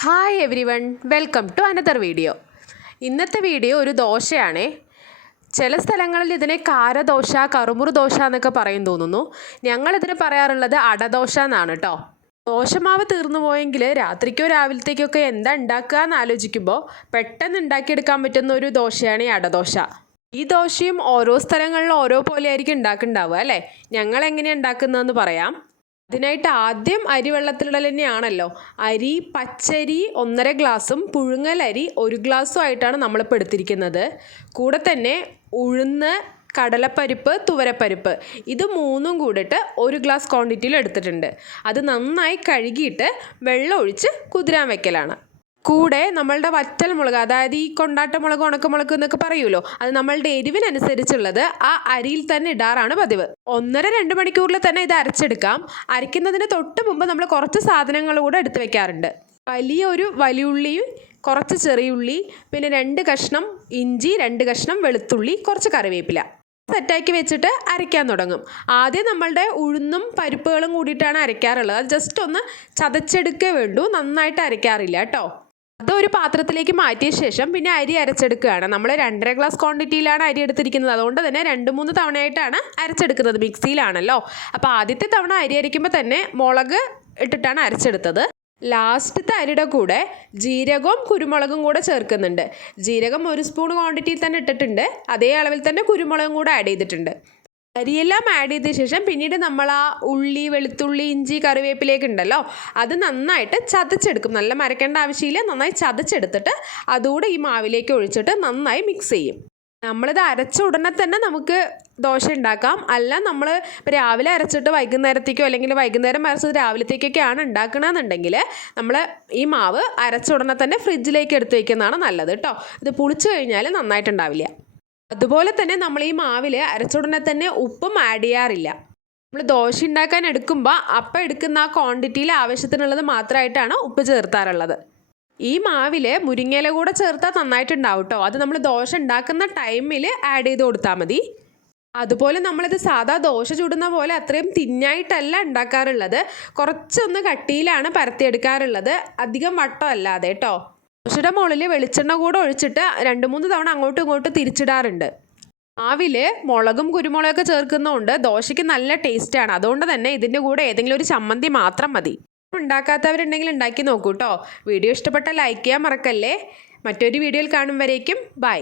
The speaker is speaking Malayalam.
Hi everyone, welcome to another video. ഇന്നത്തെ വീഡിയോ ഒരു ദോശയാണേ. ചില സ്ഥലങ്ങളിൽ ഇതിനെ കാരദോശ, കറുമുറു ദോശ എന്നൊക്കെ പറയും തോന്നുന്നു. ഞങ്ങളിതിന് പറയാറുള്ളത് അടദോശ എന്നാണ് കേട്ടോ. ദോശമാവ് തീർന്നു പോയെങ്കിൽ രാത്രിക്കോ രാവിലത്തേക്കൊക്കെ എന്താ ഉണ്ടാക്കുക എന്ന് ആലോചിക്കുമ്പോൾ പെട്ടെന്ന് ഉണ്ടാക്കിയെടുക്കാൻ പറ്റുന്ന ഒരു ദോശയാണ് ഈ അടദോശ. ഈ ദോശയും ഓരോ സ്ഥലങ്ങളിലും ഓരോ പോലെ ആയിരിക്കും ഉണ്ടാക്കുന്നുണ്ടാവുക അല്ലേ. ഞങ്ങൾ എങ്ങനെയാണ് ഉണ്ടാക്കുന്നതെന്ന് പറയാം. അതിനായിട്ട് ആദ്യം അരി വെള്ളത്തിലിടൽ തന്നെയാണല്ലോ. അരി പച്ചരി 1.5 ഗ്ലാസും പുഴുങ്ങലരി 1 ഗ്ലാസും ആയിട്ടാണ് നമ്മളിപ്പോൾ എടുത്തിരിക്കുന്നത്. കൂടെ തന്നെ ഉഴുന്ന്, കടലപ്പരിപ്പ്, തുവരപ്പരിപ്പ് ഇത് മൂന്നും കൂടിയിട്ട് 1 ഗ്ലാസ് ക്വാണ്ടിറ്റിയിൽ എടുത്തിട്ടുണ്ട്. അത് നന്നായി കഴുകിയിട്ട് വെള്ളം ഒഴിച്ച് കുതിരാൻ വെക്കലാണ്. കൂടെ നമ്മളുടെ വറ്റൽ മുളക്, അതായത് ഈ കൊണ്ടാട്ട മുളക്, ഉണക്കമുളക് എന്നൊക്കെ പറയുമല്ലോ, അത് നമ്മളുടെ എരിവിനനുസരിച്ചുള്ളത് ആ അരിയിൽ തന്നെ ഇടാറാണ് പതിവ്. 1.5-2 മണിക്കൂറിൽ തന്നെ ഇത് അരച്ചെടുക്കാം. അരയ്ക്കുന്നതിന് തൊട്ട് മുമ്പ് നമ്മൾ കുറച്ച് സാധനങ്ങൾ കൂടെ എടുത്ത് വെക്കാറുണ്ട്. വലിയുള്ളി, കുറച്ച് ചെറിയുള്ളി, പിന്നെ 2 കഷ്ണം ഇഞ്ചി, 2 കഷ്ണം വെളുത്തുള്ളി, കുറച്ച് കറിവേപ്പില സെറ്റാക്കി വെച്ചിട്ട് അരയ്ക്കാൻ തുടങ്ങും. ആദ്യം നമ്മളുടെ ഉഴുന്നും പരിപ്പുകളും കൂടിയിട്ടാണ് അരയ്ക്കാറുള്ളത്. അത് ജസ്റ്റ് ഒന്ന് ചതച്ചെടുക്കേ വേണ്ടൂ, നന്നായിട്ട് അരയ്ക്കാറില്ല കേട്ടോ. അതൊരു പാത്രത്തിലേക്ക് മാറ്റിയ ശേഷം പിന്നെ അരി അരച്ചെടുക്കുകയാണ്. നമ്മൾ 2.5 ഗ്ലാസ് ക്വാണ്ടിറ്റിയിലാണ് അരി എടുത്തിരിക്കുന്നത്. അതുകൊണ്ട് തന്നെ 2-3 തവണയായിട്ടാണ് അരച്ചെടുക്കുന്നത്. മിക്സിയിലാണല്ലോ. അപ്പോൾ ആദ്യത്തെ തവണ അരി അരയ്ക്കുമ്പോൾ തന്നെ മുളക് ഇട്ടിട്ടാണ് അരച്ചെടുത്തത്. ലാസ്റ്റത്തെ അരിയുടെ കൂടെ ജീരകവും കുരുമുളകും കൂടെ ചേർക്കുന്നുണ്ട്. ജീരകം 1 സ്പൂൺ ക്വാണ്ടിറ്റിയിൽ തന്നെ ഇട്ടിട്ടുണ്ട്. അതേ അളവിൽ തന്നെ കുരുമുളകും കൂടെ ആഡ് ചെയ്തിട്ടുണ്ട്. അരിയെല്ലാം ആഡ് ചെയ്ത ശേഷം പിന്നീട് നമ്മൾ ആ ഉള്ളി, വെളുത്തുള്ളി, ഇഞ്ചി, കറിവേപ്പിലേക്ക് ഉണ്ടല്ലോ, അത് നന്നായിട്ട് ചതച്ചെടുക്കും. നല്ല മരക്കേണ്ട ആവശ്യമില്ല. നന്നായി ചതച്ചെടുത്തിട്ട് അതുകൂടെ ഈ മാവിലേക്ക് ഒഴിച്ചിട്ട് നന്നായി മിക്സ് ചെയ്യും. നമ്മളിത് അരച്ച ഉടനെ തന്നെ നമുക്ക് ദോശ ഉണ്ടാക്കാം. അല്ല നമ്മൾ രാവിലെ അരച്ചിട്ട് വൈകുന്നേരത്തേക്കോ അല്ലെങ്കിൽ വൈകുന്നേരം അരച്ചത് രാവിലത്തേക്കൊക്കെയാണ് ഉണ്ടാക്കണമെന്നുണ്ടെങ്കിൽ നമ്മൾ ഈ മാവ് അരച്ച ഉടനെ തന്നെ ഫ്രിഡ്ജിലേക്ക് എടുത്ത് വയ്ക്കുന്നതാണ് നല്ലത് കേട്ടോ. ഇത് പുളിച്ചു കഴിഞ്ഞാൽ നന്നായിട്ടുണ്ടാവില്ല. അതുപോലെ തന്നെ നമ്മൾ ഈ മാവിൽ അരച്ച ഉടനെ തന്നെ ഉപ്പും ആഡ് ചെയ്യാറില്ല. നമ്മൾ ദോശ ഉണ്ടാക്കാൻ എടുക്കുമ്പോൾ അപ്പം എടുക്കുന്ന ആ ക്വാണ്ടിറ്റിയിൽ ആവശ്യത്തിനുള്ളത് മാത്രമായിട്ടാണ് ഉപ്പ് ചേർത്താറുള്ളത്. ഈ മാവിൽ മുരിങ്ങയില കൂടെ ചേർത്താൽ നന്നായിട്ടുണ്ടാവും കേട്ടോ. അത് നമ്മൾ ദോശ ഉണ്ടാക്കുന്ന ടൈമിൽ ആഡ് ചെയ്ത് കൊടുത്താൽ മതി. അതുപോലെ നമ്മളിത് സാധാ ദോശ ചുടുന്ന പോലെ അത്രയും തിന്നായിട്ടല്ല ഉണ്ടാക്കാറുള്ളത്. കുറച്ചൊന്ന് കട്ടിയിലാണ് പരത്തിയെടുക്കാറുള്ളത്, അധികം വട്ടമല്ലാതെ കേട്ടോ. ദോശയുടെ മുകളിൽ വെളിച്ചെണ്ണ കൂടെ ഒഴിച്ചിട്ട് 2-3 തവണ അങ്ങോട്ടും ഇങ്ങോട്ടും തിരിച്ചിടാറുണ്ട്. മാവിൽ മുളകും കുരുമുളകൊക്കെ ചേർക്കുന്നതുകൊണ്ട് ദോശയ്ക്ക് നല്ല ടേസ്റ്റാണ്. അതുകൊണ്ട് തന്നെ ഇതിൻ്റെ കൂടെ ഏതെങ്കിലും ഒരു ചമ്മന്തി മാത്രം മതി. ഉണ്ടാക്കാത്തവരുണ്ടെങ്കിൽ ഉണ്ടാക്കി നോക്കൂ കേട്ടോ. വീഡിയോ ഇഷ്ടപ്പെട്ടാൽ ലൈക്ക് ചെയ്യാൻ മറക്കല്ലേ. മറ്റൊരു വീഡിയോയിൽ കാണും വരേക്കും ബൈ.